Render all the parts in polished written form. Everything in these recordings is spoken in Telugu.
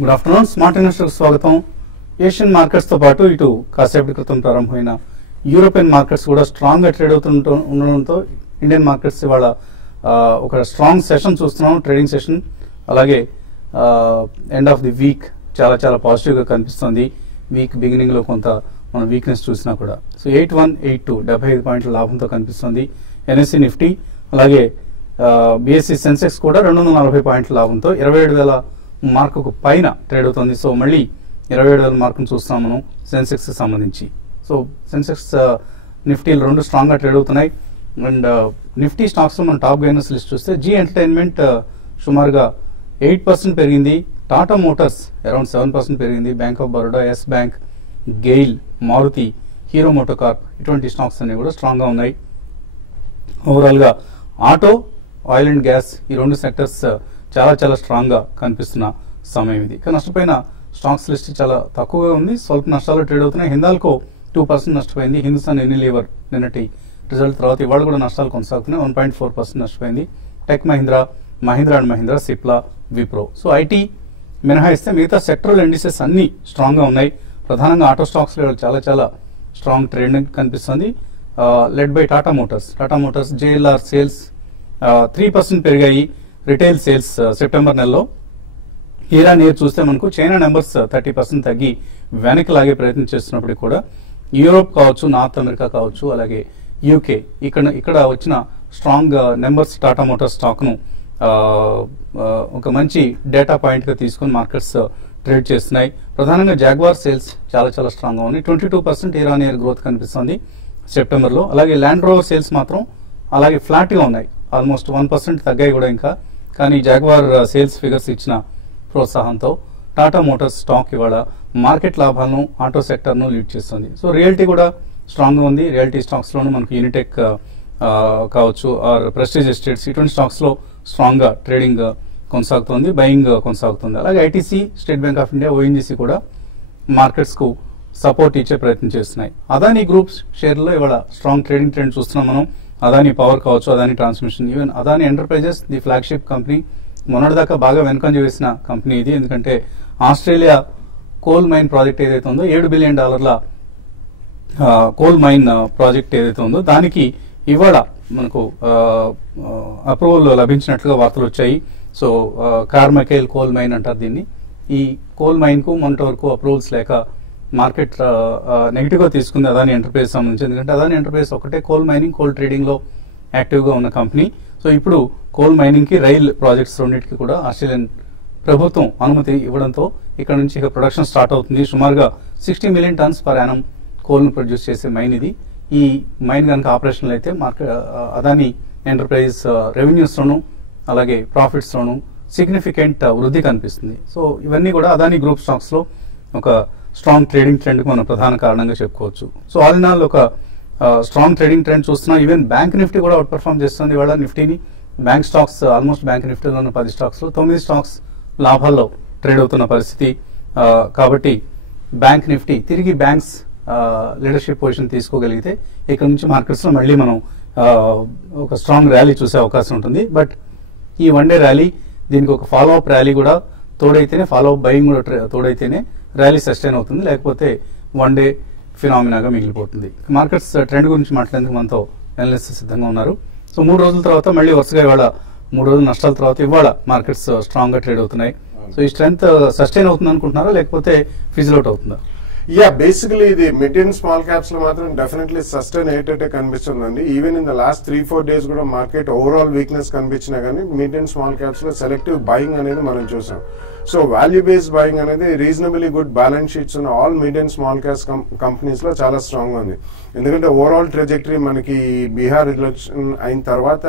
Good afternoon. స్మార్ట్ ఇన్వెస్టర్ స్వాగతం. ఏషియన్ మార్కెట్స్ తో పాటు ఇటు కాసేపటి క్రితం ప్రారంభమైన యూరోపియన్ మార్కెట్స్ కూడా స్ట్రాంగ్ గా ట్రేడ్ ఉండడంతో ఇండియన్ మార్కెట్స్ ఇవాళ ఒక స్ట్రాంగ్ సెషన్ చూస్తున్నాం, ట్రేడింగ్ సెషన్. అలాగే ఎండ్ ఆఫ్ ది వీక్ చాలా చాలా పాజిటివ్ గా కనిపిస్తుంది. వీక్ బిగినింగ్ లో కొంత మనం వీక్నెస్ చూసినా కూడా. సో 8182 75 పాయింట్ల లాభంతో కనిపిస్తుంది ఎన్ఎస్సి నిఫ్టీ. అలాగే బిఎస్సి సెన్సెక్స్ కూడా 240 పాయింట్ల లాభంతో 27,000 మార్కుకు పైన ట్రేడ్ అవుతుంది. సో మళ్ళీ 27,000 మార్కును చూస్తాం మనం సెన్సెక్స్ కి సంబంధించి. సో సెన్సెక్స్ నిఫ్టీలు రెండు స్ట్రాంగ్ గా ట్రేడ్ అవుతున్నాయి. అండ్ నిఫ్టీ స్టాక్స్ లో మనం టాప్ గైనర్స్ లిస్ట్ చూస్తే జీ ఎంటర్టైన్మెంట్ సుమారుగా 8% పెరిగింది. టాటా మోటార్స్ అరౌండ్ 7% పెరిగింది. Bank of Baroda, Yes bank, GAIL, Maruti, Hero MotoCorp ఇటువంటి స్టాక్స్ అన్ని కూడా స్ట్రాంగ్ గా ఉన్నాయి. ఓవరాల్ గా ఆటో, ఆయిల్ అండ్ గ్యాస్ ఈ రెండు సెక్టర్స్ చాలా చాలా స్ట్రాంగ్ గా కనిపిస్తున్న సమయం ఇది. కానీ నష్టపోయిన స్టాక్స్ లిస్ట్ చాలా తక్కువగా ఉంది. స్వల్ప నష్టాలు ట్రేడ్ అవుతున్నాయి. హిందాల్కో 2% నష్టపోయింది. హిందుస్థాన్ యూనిలీవర్ నిన్నటి రిజల్ట్ తర్వాత ఇవాళ కూడా నష్టాలు కొనసాగుతున్నాయి. 1.4% నష్టపోయింది. Tech Mahindra, Mahindra and Mahindra, Cipla, Wipro. So IT మినహాయిస్తే మిగతా సెక్టరల్ ఇండిసెస్ అన్ని స్ట్రాంగ్ గా ఉన్నాయి. ప్రధానంగా ఆటో స్టాక్స్ లో చాలా చాలా స్ట్రాంగ్ ట్రెండ్ కనిపిస్తుంది. Led by Tata Motors. Tata Motors JLR sales 3% పెరిగాయి. రిటైల్ సేల్స్ సెప్టెంబర్ నెలలో ఇయర్ ఆన్ ఇయర్ చూస్తే మనకు చైనా నెంబర్స్ 30% తగ్గి వెనక్కి లాగే ప్రయత్నం చేస్తున్నప్పటికీ కూడా యూరోప్ కావచ్చు, నార్త్ అమెరికా కావచ్చు, అలాగే యూకే ఇక్కడ వచ్చిన strong numbers Tata Motors stock ను ఒక మంచి డేటా పాయింట్ గా తీసుకుని మార్కెట్స్ ట్రేడ్ చేస్తున్నాయి. ప్రధానంగా జాగ్వార్ సేల్స్ చాలా చాలా స్ట్రాంగ్ గా ఉన్నాయి. 22% ఇయర్ ఆన్ ఇయర్ గ్రోత్ కనిపిస్తుంది సెప్టెంబర్ లో. అలాగే ల్యాండ్ రోవర్ సేల్స్ మాత్రం అలాగే ఫ్లాట్ గా ఉన్నాయి. ఆల్మోస్ట్ 1% తగ్గాయి కూడా ఇంకా. కానీ జాగ్వార్ సేల్స్ ఫిగర్స్ ఇచ్చిన ప్రోత్సాహంతో టాటా మోటార్స్ స్టాక్ ఇవాళ మార్కెట్ లాభాలను, ఆటో సెక్టర్ ను లీడ్ చేస్తుంది. సో రియాలిటీ కూడా స్ట్రాంగ్ గా ఉంది. రియాలిటీ స్టాక్స్ లోను మనకు యూనిటెక్ కావచ్చు, ఆర్ ప్రెస్టీజ్ ఎస్టేట్స్ ఇటువంటి స్టాక్స్ లో స్ట్రాంగ్ గా ట్రేడింగ్ కొనసాగుతుంది, బయింగ్ కొనసాగుతుంది. అలాగే ITC, state bank of India, ONGC కూడా మార్కెట్స్ కు సపోర్ట్ ఇచ్చే ప్రయత్నం చేస్తున్నాయి. అదానీ గ్రూప్స్ షేర్లో ఇవాళ స్ట్రాంగ్ ట్రేడింగ్ ట్రెండ్ చూస్తున్నాం మనం. అదానీ పవర్ కావచ్చు, Adani transmission, even Adani enterprises the flagship company మొన్నటిదాకా బాగా వెనుకంజ వేసిన కంపెనీ ఇది. ఎందుకంటే ఆస్ట్రేలియా కోల్ మైన్ ప్రాజెక్ట్ ఏదైతే ఉందో $7 బిలియన్ కోల్ మైన్ ప్రాజెక్ట్ ఏదైతే ఉందో దానికి ఇవాళ మనకు అప్రూవల్ లభించినట్లుగా వార్తలు వచ్చాయి. సో కార్మైకేల్ కోల్ మైన్ అంటారు దీన్ని. ఈ కోల్ మైన్ కు మొన్నటి వరకు అప్రూవల్స్ లేక మార్కెట్ నెగిటివ్ గా తీసుకుంది అదానీ ఎంటర్ప్రైజ్ సంబంధించి. ఎందుకంటే అదానీ ఎంటర్ప్రైజ్ ఒకటే కోల్ మైనింగ్, కోల్ ట్రేడింగ్ లో యాక్టివ్ గా ఉన్న కంపెనీ. సో ఇప్పుడు కోల్ మైనింగ్ కి రైల్ ప్రాజెక్ట్స్ రెండింటికి కూడా ఆస్ట్రేలియన్ ప్రభుత్వం అనుమతి ఇవ్వడంతో ఇక్కడ నుంచి ఇక ప్రొడక్షన్ స్టార్ట్ అవుతుంది. సుమారుగా 60 million tons per annum coal ను ప్రొడ్యూస్ చేసే మైన్ ఇది. ఈ మైన్ కనుక ఆపరేషన్లు అయితే మార్కెట్ అదానీ ఎంటర్ప్రైజ్ రెవెన్యూస్ లోను అలాగే ప్రాఫిట్స్ లోను సిగ్నిఫికెంట్ వృద్ధి కనిపిస్తుంది. సో ఇవన్నీ కూడా అదానీ గ్రూప్ స్టాక్స్ లో ఒక స్ట్రాంగ్ ట్రేడింగ్ ట్రెండ్ కు మనం ప్రధాన కారణంగా చెప్పుకోవచ్చు. సో ఆల్ ఇన్ ఆల్ ఒక స్ట్రాంగ్ ట్రేడింగ్ ట్రెండ్ చూస్తున్నాం. ఈవెన్ బ్యాంక్ నిఫ్టీ కూడా అవుట్ పర్ఫార్మ్ చేస్తుంది ఇవాళ నిఫ్టీని. బ్యాంక్ స్టాక్స్ ఆల్మోస్ట్ బ్యాంక్ నిఫ్టీలో ఉన్న 10 స్టాక్స్ లో 9 స్టాక్స్ లాభాల్లో ట్రేడ్ అవుతున్న పరిస్థితి. కాబట్టి బ్యాంక్ నిఫ్టీ తిరిగి బ్యాంక్స్ లీడర్షిప్ పొజిషన్ తీసుకోగలిగితే ఇక్కడ నుంచి మార్కెట్స్ లో మళ్ళీ మనం ఒక స్ట్రాంగ్ ర్యాలీ చూసే అవకాశం ఉంటుంది. బట్ ఈ వన్ డే ర్యాలీ దీనికి ఒక ఫాలో అప్ ర్యాలీ కూడా తోడైతేనే, ఫాలో అప్ బయింగ్ కూడా తోడైతేనే ర్యాలీ సస్టైన్ అవుతుంది. లేకపోతే వన్ డే ఫినామినాగా మిగిలిపోతుంది. మార్కెట్స్ ట్రెండ్ గురించి మాట్లాడేందుకు మనతో అనలిస్ట్ సిద్ధంగా ఉన్నారు. సో 3 రోజుల తర్వాత మళ్ళీ వరుసగా ఇవాళ 3 రోజుల నష్టాల తర్వాత ఇవాళ మార్కెట్స్ స్ట్రాంగ్ గా ట్రేడ్ అవుతున్నాయి. సో ఈ స్ట్రెంత్ సస్టైన్ అవుతుంది అనుకుంటున్నారా, లేకపోతే ఫిజిల్ అవుట్ అవుతుందా? బేసికలీ ఇది మిడ్ అండ్ స్మాల్ క్యాప్స్ లో మాత్రం డెఫినెట్లీ సస్టైన్ అయ్యేటట్టే కనిపిస్తుందండి. Even in the last 3-4 days కూడా మార్కెట్ ఓవరాల్ వీక్నెస్ కనిపించినా కానీ మిడ్ అండ్ స్మాల్ క్యాప్స్ లో సెలెక్టివ్ బయింగ్ అనేది మనం చూసాం. సో వాల్యూ బేస్డ్ బయింగ్ అనేది రీజనబుల్లీ గుడ్ బ్యాలెన్స్ షీట్స్ ఉన్న all mid and small caps companies లో చాలా స్ట్రాంగ్ ఉంది. ఎందుకంటే ఓవరాల్ ట్రెజెక్టరీ మనకి బీహార్ ఎలక్షన్ అయిన తర్వాత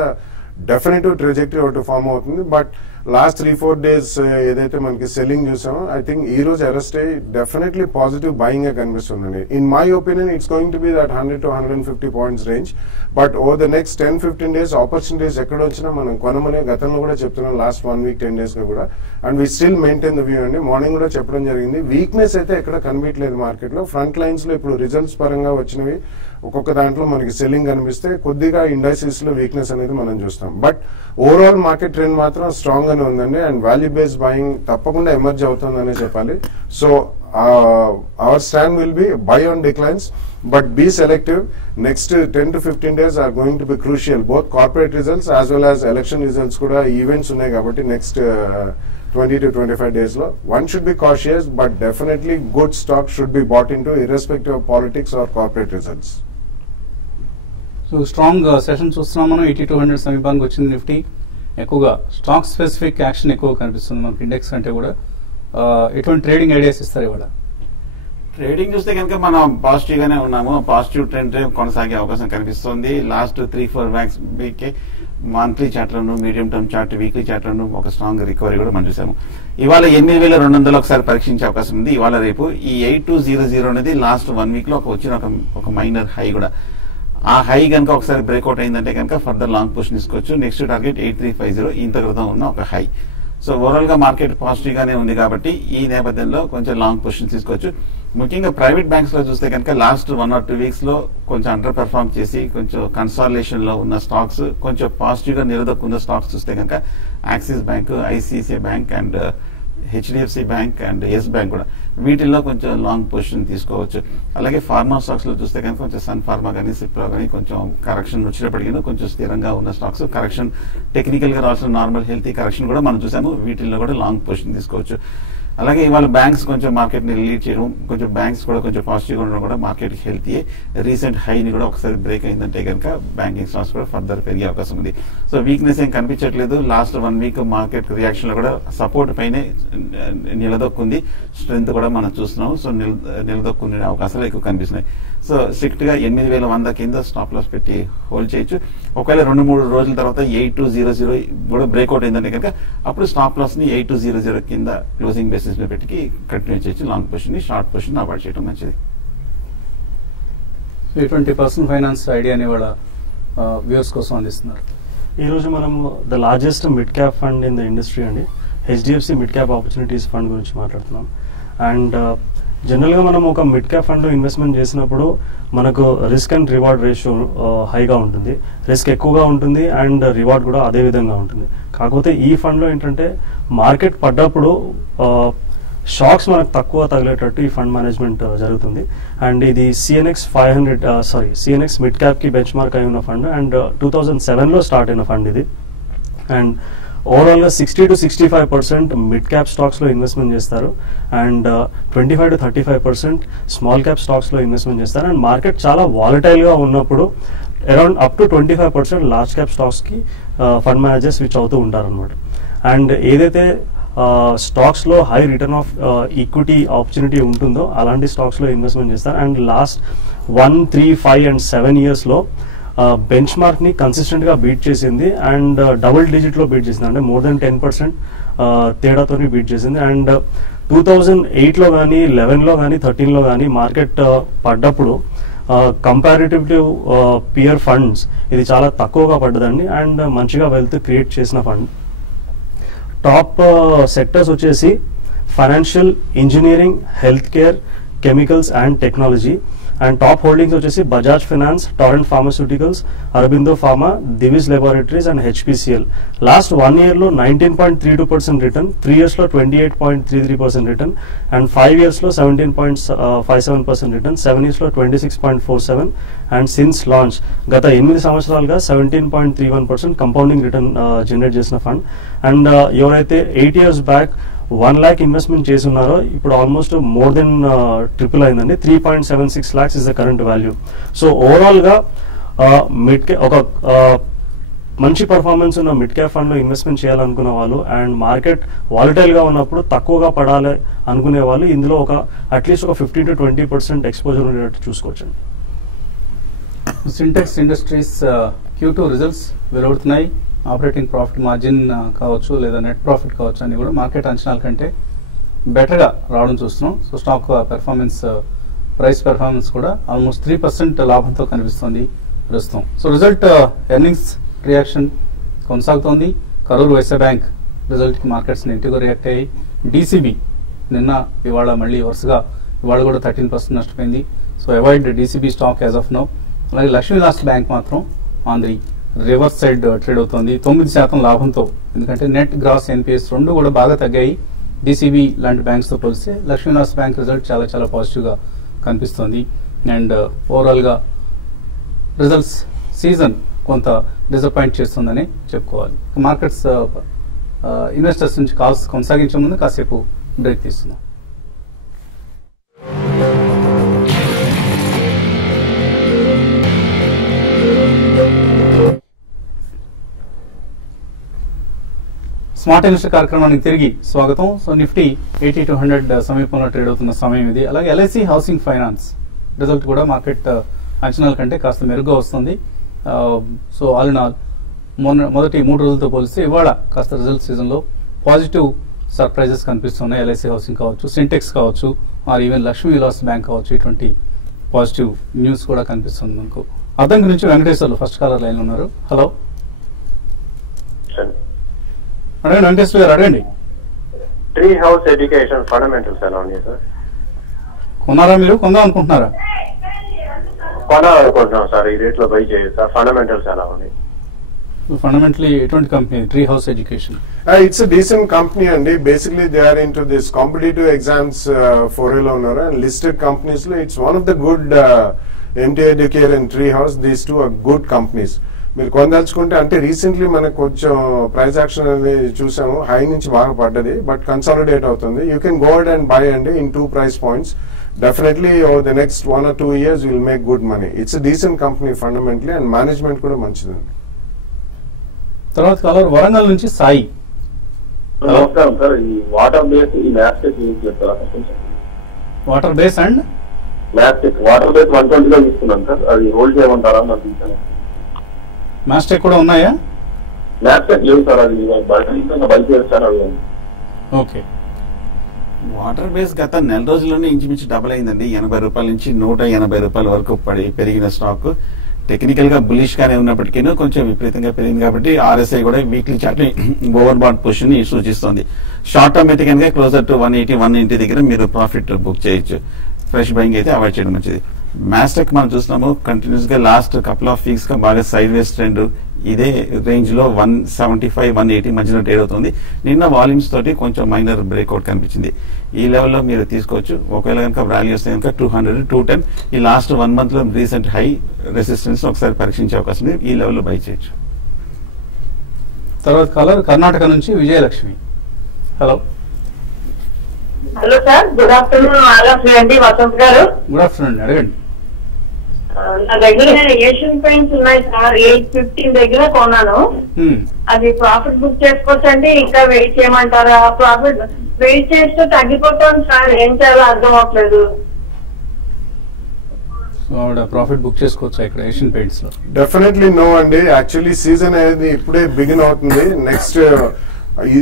డెఫినెటివ్ ట్రెజెక్టరీ ఒకటి ఫామ్ అవుతుంది. బట్ లాస్ట్ 3-4 డేస్ ఏదైతే మనకి సెల్లింగ్ చూసామో ఐ థింక్ ఈ రోజు అరెస్ట్ అయ్యి డెఫినెట్లీ పాజిటివ్ బయింగ్ గా కనిపిస్తుందండి. In my opinion it's going to be that 100 to 150 points range. But over the next 10-15 days opportunities ఎక్కడ వచ్చినా మనం కొనమనే గతంలో కూడా చెప్తున్నాం, లాస్ట్ 1 week 10 days గా కూడా. And we still maintain the view అండి. మార్నింగ్ కూడా చెప్పడం జరిగింది, వీక్నెస్ అయితే ఎక్కడ కనిపించలేదు మార్కెట్ లో. ఫ్రంట్ లైన్స్ లో ఇప్పుడు రిజల్ట్స్ పరంగా వచ్చినవి ఒక్కొక్క దాంట్లో మనకి సెల్లింగ్ కనిపిస్తే కొద్దిగా ఇండస్ట్రీస్ లో వీక్నెస్ అనేది మనం చూస్తాం. బట్ ఓవరాల్ మార్కెట్ ట్రెండ్ మాత్రం స్ట్రాంగ్ గానే ఉందండి అండ్ వాల్యూ బేస్డ్ బయింగ్ తప్పకుండా ఎమర్జ్ అవుతుందనే చెప్పాలి. So our stand will be buy on declines, but be selective. Next 10 to 15 days are going to be crucial. Both corporate results as well as election results kuda events unnai kabatti next 20 to 25 days lo one should be cautious, but definitely good stock should be bought into irrespective of politics or corporate results. So strong session చూస్తున్నాం మనం. 8200 సమీపానికి వచ్చింది నిఫ్టీ. ఎక్కువగా స్టాక్ స్పెసిఫిక్ యాక్షన్ ఎక్కువ కనిపిస్తుంది మనకి ఇండెక్స్ కంటే కూడా. ఎటువంటి ట్రేడింగ్ ఐడియాస్ ఇస్తారు ఇవాళ? ట్రేడింగ్ చూస్తే కనుక మనం పాజిటివ్ గానే ఉన్నాము. పాజిటివ్ ట్రెండ్ కొనసాగే అవకాశం కనిపిస్తుంది. లాస్ట్ 3-4 వీక్ మంత్లీ చార్ట్లను, మీడియం టర్మ్ చార్ట్, వీక్లీ చార్ట్లను ఒక స్ట్రాంగ్ రికవరీ కూడా మనం చూసాము. ఇవాళ 8200 ఒకసారి పరీక్షించే అవకాశం ఉంది ఇవాళ రేపు. ఈ 8200 అనేది లాస్ట్ 1 వీక్ లో వచ్చిన ఒక మైనర్ హై కూడా. ఆ హై కనుక ఒకసారి బ్రేక్అవుట్ అయిందంటే కనుక ఫర్దర్ లాంగ్ పొజిషన్ తీసుకోవచ్చు. నెక్స్ట్ టార్గెట్ 8350 ఇంత క్రితం ఉన్న ఒక హై. సో ఓవరాల్ గా మార్కెట్ పాజిటివ్ గానే ఉంది కాబట్టి ఈ నేపథ్యంలో కొంచెం లాంగ్ పొజిషన్ తీసుకోవచ్చు. ముఖ్యంగా ప్రైవేట్ బ్యాంక్స్ లో చూస్తే కనుక లాస్ట్ 1 or 2 వీక్స్ లో కొంచెం అండర్ పెర్ఫార్మ్ చేసి కొంచెం కన్సాలిడేషన్ లో ఉన్న స్టాక్స్, కొంచెం పాజిటివ్ గా నిలదొక్కున్న స్టాక్స్ చూస్తే కనుక Axis Bank, ICICI Bank and HDFC Bank and Yes Bank కూడా, వీటిల్లో కొంచెం లాంగ్ పొజిషన్ తీసుకోవచ్చు. అలాగే ఫార్మా స్టాక్స్ లో చూస్తే కనుక కొంచెం సన్ ఫార్మా కానీ, సిప్లా కానీ కొంచెం కరెక్షన్ వచ్చినప్పటికీ కొంచెం స్థిరంగా ఉన్న స్టాక్స్, కరెక్షన్ టెక్నికల్ గా రావాల్సిన నార్మల్ హెల్తీ కరెక్షన్ కూడా మనం చూసాము. వీటిల్లో కూడా లాంగ్ పొజిషన్ తీసుకోవచ్చు. అలాగే ఇవాళ బ్యాంక్స్ కొంచెం మార్కెట్ ని లీడ్ చేయడం, కొంచెం బ్యాంక్స్ కూడా కొంచెం పాజిటివ్ గా ఉండడం కూడా మార్కెట్ హెల్తీ. రీసెంట్ హైని కూడా ఒకసారి బ్రేక్ అయిందంటే కనుక బ్యాంకింగ్ స్టాక్స్ కూడా ఫర్దర్ పెరిగే అవకాశం ఉంది. సో వీక్నెస్ ఏం కనిపించట్లేదు. లాస్ట్ 1 వీక్ మార్కెట్ రియాక్షన్ లో కూడా సపోర్ట్ పైనే నిలదొక్కుంది. స్ట్రెంత్ కూడా మనం చూస్తున్నాం. సో నిలదొక్కునే అవకాశాలు ఎక్కువ కనిపిస్తున్నాయి. సో స్ట్రిక్ట్ గా 8100 కింద స్టాప్ లాస్ పెట్టి హోల్డ్ చేయొచ్చు. ఒకవేళ 2-3 రోజుల తర్వాత 8200 కూడా బ్రేక్అవుట్ అయిందంటే కనుక అప్పుడు స్టాప్ లాస్ ని 8200 కింద క్లోజింగ్ బేసిస్ లో పెట్టి కంటిన్యూ చేయొచ్చు. లాంగ్ పొజిషన్ ని, షార్ట్ పొజిషన్ అవాయిడ్ చేయడం మంచిది. ఎటువంటి పర్సనల్ ఫైనాన్స్ ఐడియాని వాళ్ళ వ్యూవర్స్ కోసం అందిస్తున్నారు? ఈ రోజు మనము the largest mid cap fund in the industry అండి, HDFC mid cap opportunities fund గురించి మాట్లాడుతున్నాం. అండ్ జనరల్గా మనం ఒక మిడ్ క్యాప్ ఫండ్లో ఇన్వెస్ట్మెంట్ చేసినప్పుడు మనకు రిస్క్ అండ్ రివార్డ్ రేషియో హైగా ఉంటుంది. రిస్క్ ఎక్కువగా ఉంటుంది అండ్ రివార్డ్ కూడా అదే విధంగా ఉంటుంది. కాకపోతే ఈ ఫండ్లో ఏంటంటే మార్కెట్ పడ్డప్పుడు షాక్స్ మనకు తక్కువ తగిలేటట్టు ఈ ఫండ్ మేనేజ్మెంట్ జరుగుతుంది. అండ్ ఇది సిఎన్ఎక్స్ మిడ్ క్యాప్ కి బెంచ్ మార్క్ అయి ఉన్న ఫండ్ అండ్ 2007లో స్టార్ట్ అయిన ఫండ్ ఇది. అండ్ ఓవరాల్ గా 60 to 65% మిడ్ క్యాప్ స్టాక్స్ లో ఇన్వెస్ట్మెంట్ చేస్తారు and 25 to 35% small cap stocks లో ఇన్వెస్ట్మెంట్ చేస్తారు. అండ్ మార్కెట్ చాలా వాలటైల్ గా ఉన్నప్పుడు around up to 25% large cap stocks కి ఫండ్ మేనేజర్స్ స్విచ్ అవుతూ ఉంటారు అనమాట. అండ్ ఏదైతే స్టాక్స్ లో high return of equity opportunity ఉంటుందో అలాంటి స్టాక్స్ లో ఇన్వెస్ట్మెంట్ చేస్తారు. అండ్ లాస్ట్ 1, 3, 5 and 7 years లో బెంచ్ మార్క్ ని కన్సిస్టెంట్ గా బీట్ చేసింది అండ్ డబుల్ డిజిట్ లో బీట్ చేసింది. అంటే మోర్ దెన్ 10% తేడాతో బీట్ చేసింది. అండ్ 2008 లో కానీ 11 లో కానీ 13 లో కానీ మార్కెట్ పడ్డప్పుడు కంపారిటివ్ టు పియర్ ఫండ్స్ ఇది చాలా తక్కువగా పడ్డదండి అండ్ మంచిగా వెల్త్ క్రియేట్ చేసిన ఫండ్. టాప్ సెక్టర్స్ వచ్చేసి financial, engineering, health care, chemicals and technology. And top holdings వచ్చేసి Bajaj finance, Torrent pharmaceuticals, Aurobindo pharma, Divi's laboratories and HPCL. Last 1 year లో 19.32% రిటర్న్, 3 years లో 28.33% రిటర్న్ అండ్ 5 years లో 17.57% రిటర్న్, 7 years లో 26.47 అండ్ సిన్స్ లాంచ్ గత 8 సంవత్సరాలుగా 17.31% కంపౌండింగ్ రిటర్న్ జనరేట్ చేసిన ఫండ్. అండ్ ఎవరైతే 8 years బ్యాక్ 1 lakh ఇన్వెస్ట్మెంట్ చేస్తున్నారో ఇప్పుడు ఆల్మోస్ట్ మోర్ దెన్ ట్రిపుల్ అయిందండి. 3.76 lakhs is the current value. So overall గా ఒక మంచి పర్ఫార్మెన్స్ ఉన్న మిడ్ క్యాప్ ఫండ్ లో ఇన్వెస్ట్మెంట్ చేయాలనుకున్న వాళ్ళు అండ్ మార్కెట్ వాలటైల్ గా ఉన్నప్పుడు తక్కువగా పడాలి అనుకునే వాళ్ళు ఇందులో ఒక అట్లీస్ట్ ఒక 15 to 20% ఎక్స్పోజర్ ఉండేటట్టు చూసుకోవచ్చండి. సింటెక్స్ ఇండస్ట్రీస్ Q2 రిజల్ట్స్ వెలువడుతున్నాయి. ఆపరేటింగ్ ప్రాఫిట్ మార్జిన్ కావచ్చు లేదా నెట్ ప్రాఫిట్ కావచ్చు అని కూడా మార్కెట్ అంచనాల కంటే బెటర్గా రావడం చూస్తున్నాం. So stock performance, price performance కూడా ఆల్మోస్ట్ 3% లాభంతో కనిపిస్తుంది ప్రస్తుతం. సో రిజల్ట్ ఎర్నింగ్స్ రియాక్షన్ కొనసాగుతోంది. కరూర్ వైశ్య బ్యాంక్ రిజల్ట్కి మార్కెట్స్ నెగిటివ్గా రియాక్ట్ అయ్యాయి. డీసీబీ నిన్న ఇవాళ మళ్ళీ వరుసగా ఇవాళ కూడా 13% నష్టపోయింది. So avoid DCB stock as of now. అలాగే లక్ష్మీ విలాస్ బ్యాంక్ మాత్రం on the reverse side trade అవుతుంది 9% లాభంతో. ఎందుకంటే నెట్ గ్రాస్ ఎన్పిఎస్ రెండు కూడా బాగా తగ్గాయి డిసిబి లాంటి బ్యాంక్స్ తో పోలిస్తే. లక్ష్మీ విలాస్ బ్యాంక్ రిజల్ట్ చాలా చాలా పాజిటివ్ గా కనిపిస్తుంది. అండ్ ఓవరాల్ గా రిజల్ట్స్ సీజన్ కొంత డిసప్పాయింట్ చేస్తుందని చెప్పుకోవాలి. మార్కెట్స్ ఇన్వెస్టర్స్ నుంచి కాల్స్ కొనసాగించే ముందు కాసేపు బ్రేక్ తీస్తున్నాం. స్మార్ట్ ఇన్వెస్టర్ కార్యక్రమానికి తిరిగి స్వాగతం. సో నిఫ్టీ 8200 సమీపంలో ట్రేడ్ అవుతున్న సమయం ఇది. అలాగే ఎల్ఐసి హౌసింగ్ ఫైనాన్స్ రిజల్ట్ కూడా మార్కెట్ అంచనాల కంటే కాస్త మెరుగ్గా వస్తుంది. సో ఆల్ ఇన్ ఆల్ మొదటి 3 రోజులతో పోలిస్తే ఇవాళ కాస్త రిజల్ట్ సీజన్లో పాజిటివ్ సర్ప్రైజెస్ కనిపిస్తున్నాయి. ఎల్ఐసి హౌసింగ్ కావచ్చు, సింటెక్స్ కావచ్చు, or even Lakshmi Vilas bank కావచ్చు, ఇటువంటి పాజిటివ్ న్యూస్ కూడా కనిపిస్తుంది మనకు. అద్దం గురించి వెంకటేశ్వర్లు ఫస్ట్ కాలర్ లైన్ ఉన్నారు. హలో అడగండి వెంకటేశ్వర గారు, అడగండి. ట్రీ హౌస్ ఎడ్యుకేషన్ ఫండమెంటల్స్ ఎలా ఉన్నాయి సార్? కొన్నారా మీరు? కొందాం అనుకుంటున్నారా? కొనాలనుకుంటున్నాం సార్. ఈ రేట్ లో బై చేయొచ్చు సార్. ఫండమెంటల్స్ ఎలా ఉన్నాయి? ఫండమెంటలీ ఎటువంటి company Tree House education? It's decent company అండి. Basically they are in to this competitive exams ఫోరేలో ఉన్నారు. అండ్ లిస్టెడ్ కంపెనీస్ లో it's one of the good MT Educare and Tree House. These two are good companies. మీరు కొనదలుచుకుంటే అంటే రీసెంట్లీ మనకు కొంచెం ప్రైస్ యాక్షన్ అనేది చూసాము, హై నుంచి బాగా పడ్డది, బట్ కన్సాలిడేట్ అవుతుంది. You can go ahead and buy అండి in 2 price points. Definitely over the next 1 or 2 years you will make good money. It's a decent company fundamentally and management కూడా మంచిదండి. తర్వాత కాలర్ వరంగల్ నుంచి సాయి. నమస్కారం సార్. ఈ వాటర్ బేస్ ఈ మ్యాస్టెక్ యూజ్ చేస్తారా? Water base and Mastek water base 120 గా తీసుకున్నాను సార్. అది హోల్డ్ చేయమంటారా? మాస్టెక్ కూడా ఉన్నాయా? మ్యాస్టెక్ లేదు సార్. అది బై చేస్తాను. ఓకే. వాటర్ బేస్ గత నెల రోజుల్లోనే ఇంచుమించు డబుల్ అయిందండి. 80 రూపాయల నుంచి 180 రూపాయల వరకు పెరిగిన స్టాక్. టెక్నికల్ గా బులిష్ గానే ఉన్నప్పటికీ కొంచెం విపరీతంగా పెరిగింది కాబట్టి ఆర్ఎస్ఐ కూడా weekly chart over bat position ని సూచిస్తుంది. షార్ట్ టర్మ్ అయితే కనుక క్లోజర్ టు 180, 190 దగ్గర మీరు ప్రాఫిట్ బుక్ చేయొచ్చు. ఫ్రెష్ బయింగ్ అయితే అవాయిడ్ చేయడం మంచిది. మాస్టెక్ మనం చూస్తున్నాము కంటిన్యూస్ గా లాస్ట్ కపుల్ ఆఫ్ వీక్స్ గా బాగా సైడ్ వేస్ ట్రెండ్ ఇదే రేంజ్ లో 175, 180 మధ్యలో ట్రేడ్ అవుతుంది. నిన్న వాల్యూమ్స్ తోటి కొంచెం మైనర్ బ్రేక్అవుట్ కనిపించింది. ఈ లెవెల్లో మీరు తీసుకోవచ్చు. ఒకవేళ కనుక ర్యాలీ వస్తే కనుక 200, 210 ఈ లాస్ట్ 1 month లో రీసెంట్ హై రెసిస్టెన్స్ ఒకసారి పరీక్షించే అవకాశం ఉంది. ఈ లెవెల్లో బై చేయొచ్చు. తర్వాత కాలర్ కర్ణాటక నుంచి Vijayalakshmi. Hello hello sir, good afternoon. ఆలస్యం అండి వసంత్ గారు. గుడ్ ఆఫ్టర్నూన్, అడగండి. నా దగ్గర ఏషియన్ పెయింట్స్ ఉన్నాయి సార్. 815 దగ్గర కొన్నాను. అది ప్రాఫిట్ బుక్ చేసుకోవచ్చండి? ఇంకా వెయిట్ చేయమంటారా? ప్రాఫిట్ వెయిట్ చేస్తే తగ్గిపోతాను సార్. ఏం చేయాలో అర్థం అవట్లేదు. ప్రాఫిట్ బుక్ చేసుకోవచ్చా ఇక్కడ ఏషియన్ పెయింట్స్ లో? డెఫినెట్లీ నో అండి. యాక్చువల్లీ సీజన్ అనేది ఇప్పుడే బిగిన్ అవుతుంది. నెక్స్ట్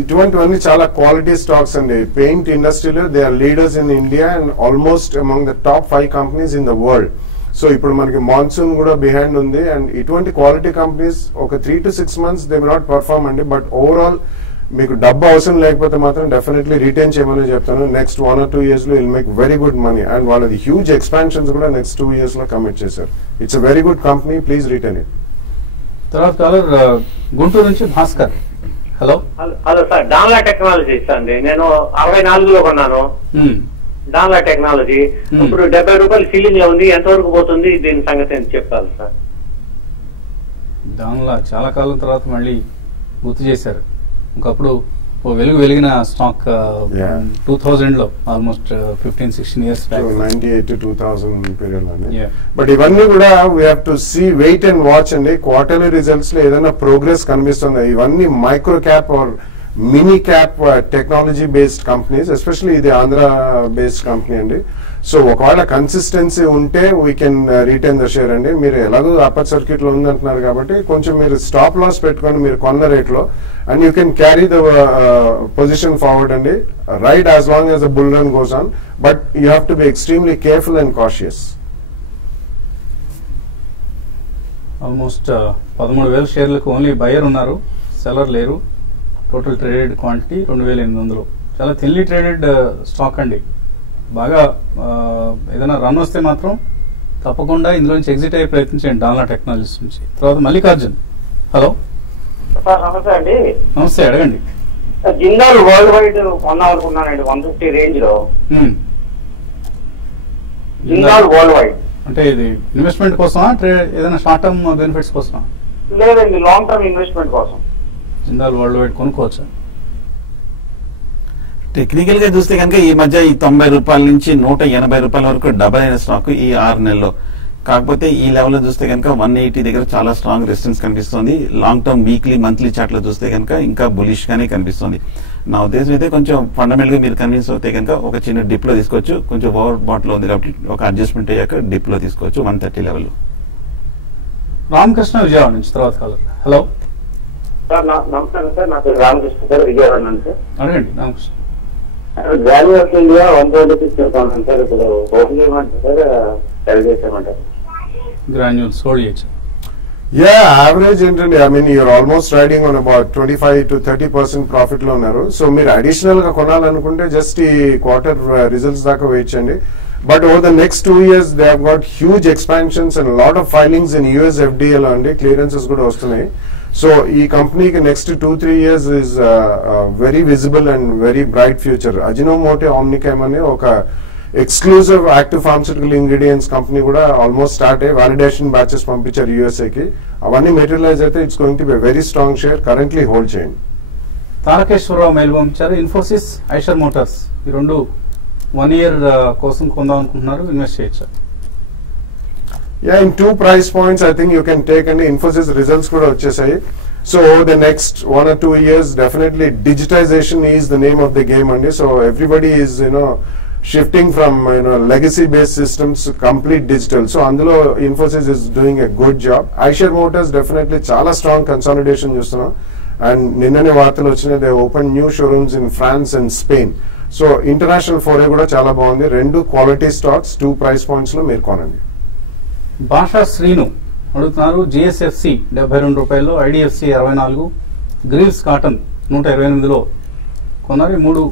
ఇటువంటివన్నీ చాలా క్వాలిటీ స్టాక్స్ అండి. పెయింట్ ఇండస్ట్రీలో they are leaders in India and almost among the top 5 companies in the world. So ఇప్పుడు మనకి మాన్సూన్ కూడా బిహైండ్ ఉంది. అండ్ ఇటువంటి క్వాలిటీ కంపెనీస్ ఒక 3 to 6 months they will not perform అండి. బట్ ఓవరాల్ మీకు డబ్బు అవసరం లేకపోతే మాత్రం డెఫినెట్లీ రిటైన్ చేయమని చెప్తాను. నెక్స్ట్ 1 or 2 years లో will make very good money. And వాళ్ళది హ్యూజ్ ఎక్స్పాన్షన్స్ కూడా నెక్స్ట్ 2 years లో కమిట్ చేశారు. It's a very good company. Please retain it. తర్వాత కాలర్ గుంటూరు నుంచి Bhaskar. Hello hello sir, Danlaw technologies అండి. నేను 64లో కొన్నాను డాన్లా టెక్నాలజీ. ఇప్పుడు 70 రూపాయలు సీలింగ్ లో ఉంది. ఎంతవరకు పోతుంది దీని సంగతి అని చెప్పాలి సార్. డాన్లా చాలా కాలం తర్వాత మళ్ళీ గుర్తు చేశారు. ఒకప్పుడు వెలిగిన స్టాక్ 2000 లో almost 15-16 years back. 98 to 2000 period అండి. బట్ ఇవన్నీ కూడా we have to see wait and watch అండి. క్వార్టర్లీ రిజల్ట్స్ లో ఏదైనా ప్రోగ్రెస్ కనిపిస్తుంది. ఇవన్నీ micro cap or mini cap technology based companies, especially ఇది ఆంధ్ర బేస్డ్ కంపెనీ అండి. సో ఒకవేళ కన్సిస్టెన్సీ ఉంటే we can retain the share అండి. మీరు ఎలాగో అప్పర్ సర్క్యూట్ లో ఉందంటున్నారు కాబట్టి కొంచెం మీరు స్టాప్ లాస్ పెట్టుకొని మీరు కొన్న రేట్ లో and you can carry the position forward అండి. Right as long as the bull run goes on, but you have to be ఎక్స్ట్రీమ్లీ కేర్ఫుల్ అండ్ కాషియస్. ఆల్మోస్ట్ 13,000 షేర్లకు ఓన్లీ బయర్ ఉన్నారు, సెల్లర్ లేరు. Total traded quantity 2,800. చాలా థిన్లీ ట్రేడెడ్ స్టాక్ అండి. బాగా ఏదైనా రన్ వస్తే మాత్రం తప్పకుండా ఇందులో నుంచి ఎగ్జిట్ అయ్యే ప్రయత్నించండి డాల్నా టెక్నాలజీస్ నుంచి. తర్వాత మల్లికార్జున్. హలో, సార్ నమస్తే అండి. నమస్తే, అడగండి. జిందాల్ వరల్డ్ వైడ్ కొనాలనుకున్నానండి 150 రేంజ్ లో. జిందాల్ వరల్డ్ వైడ్ అంటే ఇది ఇన్వెస్ట్మెంట్ కోసమా, ఏదైనా షార్ట్ టర్మ్ బెనిఫిట్స్ కోసమా? లేదండి, లాంగ్ టర్మ్ ఇన్వెస్ట్మెంట్ కోసం. జిందాల్ వరల్డ్ వైడ్ కొనుక్కోవచ్చా? టెక్నికల్ గా చూస్తే కనుక ఈ మధ్య ఈ 90 రూపాయల నుంచి 180 రూపాయల వరకు డబల్ అయిన స్టాక్ ఈ 6 నెలల్లో. కాకపోతే ఈ లెవెల్ లో చూస్తే కనుక 180 దగ్గర చాలా స్ట్రాంగ్ రెసిస్టెన్స్ కనిపిస్తుంది. Long term weekly monthly chart లో చూస్తే కనుక ఇంకా బులిష్ గానే కనిపిస్తుంది. నా ఉద్దేశం అయితే కొంచెం ఫండమెంటల్ గా మీరు కన్విన్స్ అవుతే కనుక ఒక చిన్న డిప్ లో తీసుకోవచ్చు. కొంచెం ఓవర్ బాట్ లో ఉంది కాబట్టి ఒక అడ్జస్ట్మెంట్ అయ్యాక డిప్ లో తీసుకోవచ్చు 130 లెవెల్. రామకృష్ణ విజయవాడ నుంచి తర్వాత కాలర్. హలో సార్ నమస్కారం సార్, నా పేరు రామకృష్ణ సార్, విజయవాడ నుంచి సార్. అడగండి రామకృష్ణ. గ్రాన్యూల్ ఆఫ్ ఇండియా 126 చెప్తాను సార్. ఇప్పుడు హోల్డ్ చేయమంటారు సార్, సెల్ చేసేయమంటారు? గ్రాన్యూల్స్ హోల్డ్ చేయొచ్చు. Yeah, average ఏంటండి, I mean you're almost riding on about 25 to 30% profit లో ఉన్నారు. సో మీరు అడిషనల్ గా కొనాలనుకుంటే జస్ట్ ఈ క్వార్టర్ రిజల్ట్స్ దాకా వెయిట్ చేయండి. But over the next 2 years they have got huge expansions and lot of filings in US FDA లో అండి, క్లియరెన్సెస్ కూడా వస్తున్నాయి. సో ఈ కంపెనీకి next 2-3 years is very visible and very bright future. Ajinomoto Omnichem అనే ఒక exclusive active pharmaceutical ingredients company కూడా ఆల్మోస్ట్ స్టార్ట్ అయ్యి వాలిడేషన్ బ్యాచెస్ పంపించారు యూఎస్ఏకి. అవన్నీ మెటీరియలైజ్ అయితే it's going to be very strong share. Currently hold చేయండి. తారకేశ్వరరావు మెయిల్ పంపించారు. ఇన్ఫోసిస్, ఐషర్ మోటార్స్ ఈ రెండు 1 year కోసం కొందాం అనుకుంటున్నారు, ఇన్వెస్ట్ చేయొచ్చు? Yeah, in 2 price points I think you can take, and Infosys results kuda vachesai. So over the next 1 or 2 years definitely digitization is the name of the game andi. So everybody is shifting from legacy based systems to complete digital. So అందులో Infosys is doing a good job. Eicher Motors definitely చాలా strong consolidation చూస్తున్నాం. And నిన్ననే వార్తలు వచ్చినాయి, they opened new showrooms in France and Spain. So international foray కూడా చాలా బాగుంది. 2 quality stocks 2 price points లో మీరు కొనండి. భాషా శ్రీను అడుగుతున్నారు. జిఎస్ఎఫ్సి 72 రూపాయలు, ఐడిఎఫ్సి 64, గ్రీవ్స్ కాటన్ 128లో కొన్నారు. 3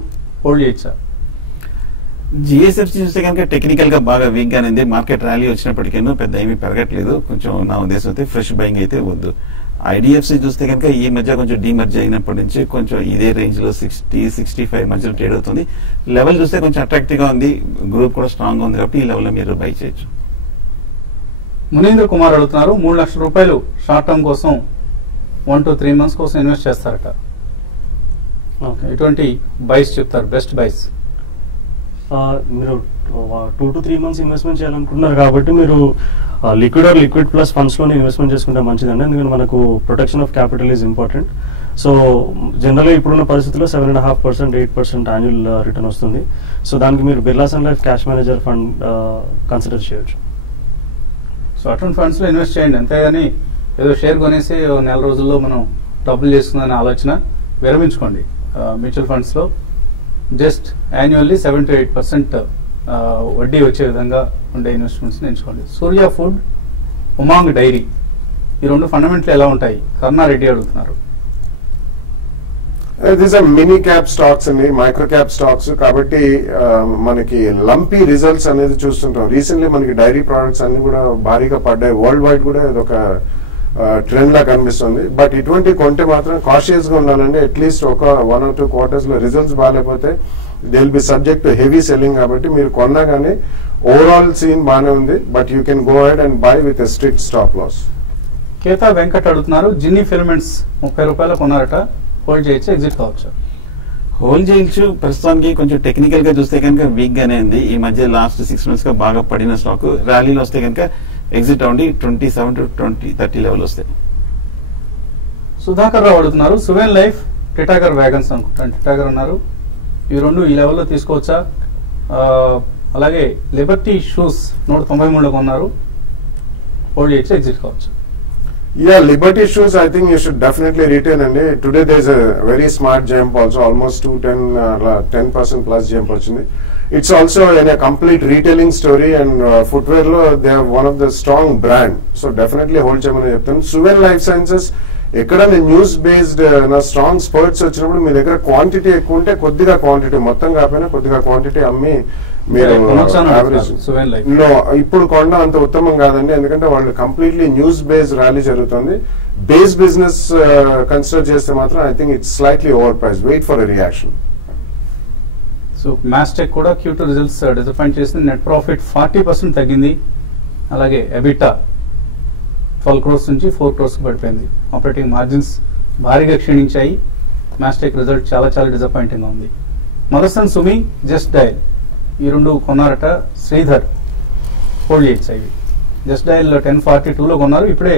హోల్డ్ చేయొచ్చా? జిఎస్ఎఫ్సి చూస్తే కనుక టెక్నికల్ గా బాగా వీక్ గానే ఉంది. మార్కెట్ ర్యాలీ వచ్చినప్పటికీ పెద్ద ఏమీ పెరగట్లేదు. కొంచెం నా ఉద్దేశం అయితే ఫ్రెష్ బయింగ్ అయితే వద్దు. ఐడిఎఫ్సి చూస్తే కనుక ఈ మధ్య కొంచెం డీమర్జ్ అయినప్పటి నుంచి కొంచెం ఇదే రేంజ్ లో 60-65 మధ్యలో ట్రేడ్ అవుతుంది. లెవెల్ చూస్తే కొంచెం అట్రాక్టివ్ గా ఉంది, గ్రూప్ కూడా స్ట్రాంగ్ గా ఉంది కాబట్టి ఈ లెవెల్ లో మీరు బై చేయొచ్చు. మునీంద్ర కుమార్ అడుగుతున్నారు. 3 లక్షల రూపాయలు షార్ట్ టర్మ్ కోసం 1 to 3 months కోసం ఇన్వెస్ట్ చేస్తారట. ఎటువంటి బైస్ చెప్తారు, బెస్ట్ బైస్? మీరు 2 to 3 months ఇన్వెస్ట్మెంట్ చేయాలనుకుంటున్నారు కాబట్టి మీరు liquid are liquid plus funds లోనే ఇన్వెస్ట్మెంట్ చేసుకుంటే మంచిదండి. ఎందుకంటే మనకు protection of capital is important. So జనరల్గా ఇప్పుడున్న పరిస్థితుల్లో 7.5%, 8% యాన్యువల్ రిటర్న్ వస్తుంది. సో దానికి మీరు Birla Sun Life cash manager fund consider చేయొచ్చు. సో అటువంటి ఫండ్స్ లో ఇన్వెస్ట్ చేయండి, అంతేగాని ఏదో షేర్ కొనేసి 4 రోజుల్లో మనం డబ్బులు చేసుకుందనే ఆలోచన విరమించుకోండి. మ్యూచువల్ ఫండ్స్ లో జస్ట్ యాన్యువల్లీ 7 to 8% వడ్డీ వచ్చే విధంగా ఉండే ఇన్వెస్ట్మెంట్స్ ఎంచుకోండి. సూర్య ఫుడ్, ఉమాంగ్ డైరీ ఈ 2 ఫండమెంటల్ ఎలా ఉంటాయి? కర్ణారెడ్డి అడుగుతున్నారు. These are mini cap stocks అండి, మైక్రో క్యాప్ స్టాక్స్ కాబట్టి మనకి లంపీ రిజల్ట్స్ అనేది చూస్తుంటాం. రీసెంట్లీ మనకి డైరీ ప్రొడక్ట్స్ అన్ని కూడా భారీగా పడ్డాయి. వరల్డ్ వైడ్ కూడా ఇదొక ట్రెండ్ లా కనిపిస్తుంది. బట్ ఇటువంటి కొంటే మాత్రం కాషియస్ గా ఉండాలండి. అట్లీస్ట్ ఒక 1 or 2 quarters లో రిజల్ట్స్ బాగాలేకపోతే they will be subject to heavy selling. కాబట్టి మీరు కొన్నా కానీ ఓవరాల్ సీన్ బాగానే ఉంది, but you can go ahead and buy with a strict stop loss. Ketha Venkat అడుగుతున్నారు. జిన్నీ ఫిలమెంట్స్ 30 రూపాయలు కొన్నారట, హోల్డ్ చేయొచ్చు, ఎగ్జిట్ కావచ్చు? హోల్డ్ చేయొచ్చు. ప్రస్తుతానికి కొంచెం టెక్నికల్ గా చూస్తే కనుక వీక్ గానే ఉంది. ఈ మధ్య లాస్ట్ 6 months గా బాగా పడిన స్టాక్ ర్యాలీలో వస్తే కనుక ఎగ్జిట్ అవ్వండి. 27 to 30 లెవెల్ వస్తాయి. సుధాకర్ రావు అడుగుతున్నారు. సువెన్ లైఫ్, టిటాగర్ వ్యాగన్స్ అనుకుంటాను, టిటాగర్ ఉన్నారు. ఈ 2 ఈ లెవెల్లో తీసుకోవచ్చా? అలాగే లిబర్టీ షూస్ 193లో కొన్నారు, హోల్డ్ చేయొచ్చు, ఎగ్జిట్ కావచ్చు? Yeah, Liberty Shoes, I think you should definitely retain. And today there's a very smart jump also, almost 10% plus jump వచ్చింది. It's also in a complete retailing story, and footwear lo they are one of the strong brand. So definitely hold చేయమని చెప్తాను. Suven Life Sciences ఎక్కడైనా న్యూస్ బేస్డ్ స్ట్రాంగ్ స్పర్ట్స్ వచ్చినప్పుడు మీ దగ్గర క్వాంటిటీ ఎక్కువ ఉంటే కొద్దిగా క్వాంటిటీ మొత్తం కాకపోయినా కొద్దిగా క్వాంటిటీ అమ్మి మీరు యావరేజ్ నో ఇప్పుడు కొనడం అంత ఉత్తమం కాదండి. ఎందుకంటే వాళ్ళు కంప్లీట్లీ న్యూస్ బేస్ ర్యాలీ జరుగుతుంది. బేస్ బిజినెస్ కన్సిడర్ చేస్తే మాత్రం I think it's slightly over price. Wait for a reaction. So Mastek కూడా Q2 రిజల్ట్స్ డిసప్పాయింట్ చేసింది. నెట్ ప్రాఫిట్ 40% తగ్గింది. అలాగే ఎబిటా 12 crores నుంచి 4 crores పడిపోయింది. ఆపరేటింగ్ మార్జిన్స్ భారీగా క్షీణించాయి. మాస్టెక్ రిజల్ట్ చాలా చాలా డిసప్పాయింటింగ్ గా ఉంది. మదర్సన్ సుమి, జస్ట్ డయల్ ఈ రెండు కొన్నారట. శ్రీధర్ హోల్డ్ చేయొచ్చు. ఇవి జస్ట్ డయల్ 1042 లో కొన్నారు. ఇప్పుడే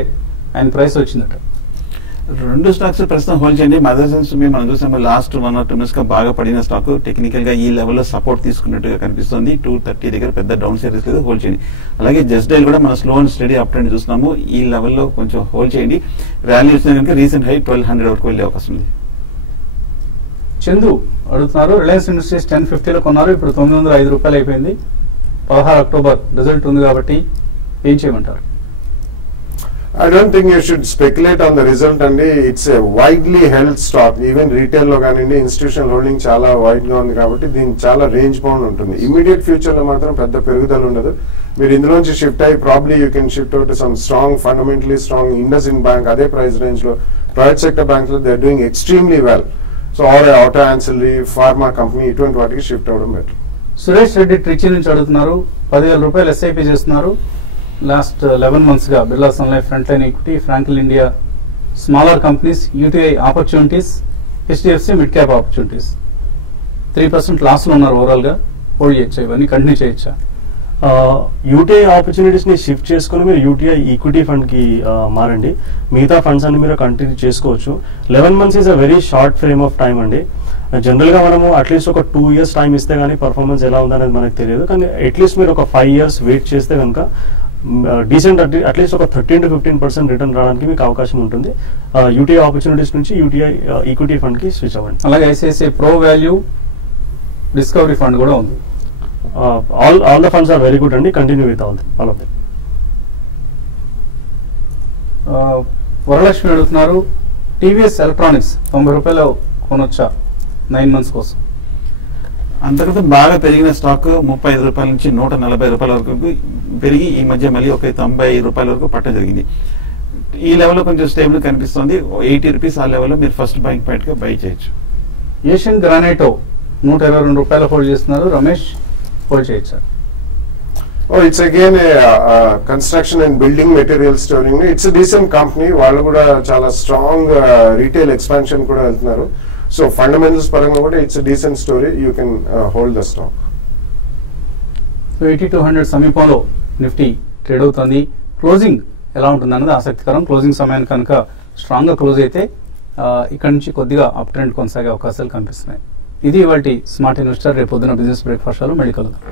ఆయన ప్రైస్ వచ్చిందట. రెండు స్టాక్స్ ప్రస్తుతం హోల్డ్ చేయండి. మదర్సన్ సుమి మనం చూసాము లాస్ట్ 1 or 2 months గా బాగా పడిన స్టాక్ టెక్నికల్ గా ఈ లెవెల్లో సపోర్ట్ తీసుకున్నట్టుగా కనిపిస్తుంది. 230 దగ్గర పెద్ద డౌన్ సిరీస్ లేదు, హోల్డ్ చేయండి. అలాగే జస్ట్ డైల్ కూడా మన slow and study up trend చూస్తున్నాము. ఈ లెవెల్లో కొంచెం హోల్డ్ చేయండి. ర్యాలీ వచ్చిన కనుక రీసెంట్ హై 1200 వరకు వెళ్ళే అవకాశం ఉంది. చందు అడుగుతున్నారు, రిలయన్స్ ఇండస్ట్రీస్ 1050 లో కొన్నారు. ఇప్పుడు 905 రూపాయలు అయిపోయింది. 16 అక్టోబర్ రిజల్ట్ ఉంది కాబట్టి ఏం చేయమంటారు? I don't think you should speculate on the result అండి. It's a widely held stock. Even retail లో కానివ్వండి, ఇన్స్టిట్యూషనల్ హోల్డింగ్ చాలా వైడ్ గా ఉంది కాబట్టి దీనికి చాలా రేంజ్ బౌండ్ ఉంటుంది. ఇమీడియట్ ఫ్యూచర్ లో మాత్రం పెద్ద పెరుగుదల ఉండదు. మీరు ఇందులోంచి షిఫ్ట్ అయ్యి probably you can shift out some strong fundamentally strong IndusInd bank. అదే ప్రైస్ రేంజ్ లో ప్రైవేట్ సెక్టర్ బ్యాంక్ లో they are doing extremely well. So or auto ancillary pharma company ఇటువంటి వాటికి షిఫ్ట్ అవ్వడం బెటర్. సురేష్ రెడ్డి ట్రిచి నుంచి అడుగుతున్నారు, 10,000 రూపాయలు SIP చేస్తున్నారు. లాస్ట్ 11 months గా Birla Sun Life, front line equity, Franklin India, smaller companies, UTI opportunities, HDFC mid cap opportunities. 3% loss లో ఉన్నారు. ఓవరాల్ గా హోల్డ్ చేయొచ్చా? ఇవన్నీ కంటిన్యూ చేయొచ్చా? UTI ఆపర్చునిటీస్ ని షిఫ్ట్ చేసుకుని మీరు UTI ఈక్విటీ ఫండ్ కి మారండి. మిగతా ఫండ్స్ అన్ని మీరు కంటిన్యూ చేసుకోవచ్చు. 11 months is a very short frame of time అండి. జనరల్ గా మనము అట్లీస్ట్ ఒక 2 years టైం ఇస్తే గానీ పర్ఫార్మెన్స్ ఎలా ఉందనేది మనకు తెలియదు. కానీ అట్లీస్ట్ మీరు ఒక 5 years వెయిట్ చేస్తే కనుక డీసెంట్ అట్లీస్ట్ ఒక 13 to 15% రిటర్న్ రావడానికి మీకు అవకాశం ఉంటుంది. UTI ఆపర్చునిటీస్ నుంచి UTI ఈక్విటీ ఫండ్ కి స్విచ్ అవ్వండి. అలాగే ICICI pro value discovery fund కూడా ఉంది. All the funds are very good అండి. Continue with all of them. Varalakshmi అడుగుతున్నారు, TVS ఎలక్ట్రానిక్స్ 90 రూపాయలు కొనొచ్చా 9 months కోసం? అంతకంటే బాగా పెరిగిన స్టాక్ 35 రూపాయల నుంచి 140 రూపాయల వరకు పెరిగి ఈ మధ్య మళ్ళీ ఒక 90 రూపాయల వరకు పట్టడం జరిగింది. ఈ లెవెల్లో కొంచెం స్టేబుల్ కనిపిస్తుంది. 80 రూపీస్ ఆ లెవెల్లో మీరు ఫస్ట్ బైక్ పాయింట్ గా బై చేయొచ్చు. ఏషియన్ గ్రానైటో 122 రూపాయలు హోల్డ్ చేస్తున్నారు. రమేష్ హోల్డ్ చేయొచ్చు? It's again construction and building material storing. It's decent company. వాళ్ళు కూడా చాలా స్ట్రాంగ్ రీటైల్ ఎక్స్పాన్షన్ కూడా వెళ్తున్నారు. సో ఫండమెంటల్స్ పరంగా కూడా it's decent story. You can hold the stock. 8200 సమీపంలో నిఫ్టీ ట్రేడ్ అవుతుంది. క్లోజింగ్ ఎలా ఉంటుంది అన్నది ఆసక్తికరం. క్లోజింగ్ సమయానికి కనుక స్ట్రాంగ్ గా క్లోజ్ అయితే ఇక్కడ నుంచి కొద్దిగా అప్ ట్రెండ్ కొనసాగే అవకాశాలు కనిపిస్తున్నాయి. ఇది ఇవాల్టి స్మార్ట్ ఇన్వెస్టర్. రేపు పొద్దున బిజినెస్ బ్రేక్ఫాస్ట్ లో మళ్ళీ కలుద్దాం.